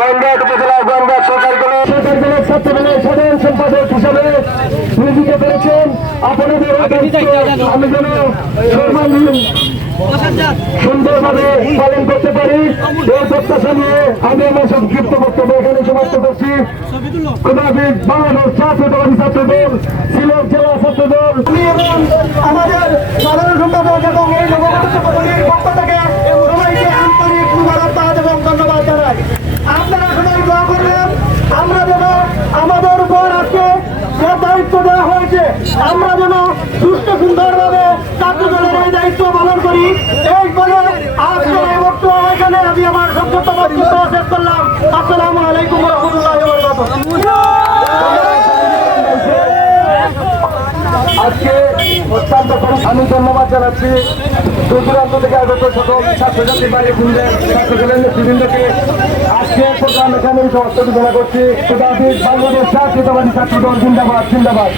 গোয়েন্দাট উপজেলা গোয়েন্দাট সরকার কলেজ ছাত্রদলের সাধারণ সম্পাদক হিসাবে নিয়োজিত করেছেন। আপনাদের আমি যেন সর্বাঙ্গীন সুন্দরভাবে পালন করতে পারি এই প্রত্যাশা নিয়ে আমি আমার সংক্ষিপ্ত বক্তব্য এখানে সমাপ্ত করছি। বাংলাদেশ ছাত্রদল ছাত্রদল সিলেট জেলা ছাত্রদল আমাদের সাধারণ সম্পাদক এবং এই নবগঠিত পক্ষ থেকে সবাইকে আন্তরিক মুবারকবাদ এবং ধন্যবাদ জানাই। আপনারা সবাই দোয়া করবেন আমরা যেন আমাদের উপর আজকে যে দায়িত্ব দেওয়া হয়েছে আমরা যেন সুস্থ সুন্দরভাবে ছাত্রদলের এই দায়িত্ব পালন করি। এই বলে আজকের এই বক্তব্য এখানে আমি আমার সংক্ষিপ্ত বক্তব্য শেষ করলাম। আসসালামু আলাইকুম ওয়া রাহমাতুল্লাহি ওয়া বারাকাতুহু। আজকে অত্যন্ত আমি ধন্যবাদ জানাচ্ছি দূর দূরান্ত থেকে আগত সকল ছাত্রছাত্রী বাড়ি ছাত্রদলের নেতৃবৃন্দকে। আজকে প্রোগ্রাম এখানে সমাপ্ত ঘোষণা করছি। বাংলাদেশ জাতীয়তাবাদী ছাত্রদল জিন্দাবাদ জিন্দাবাদ।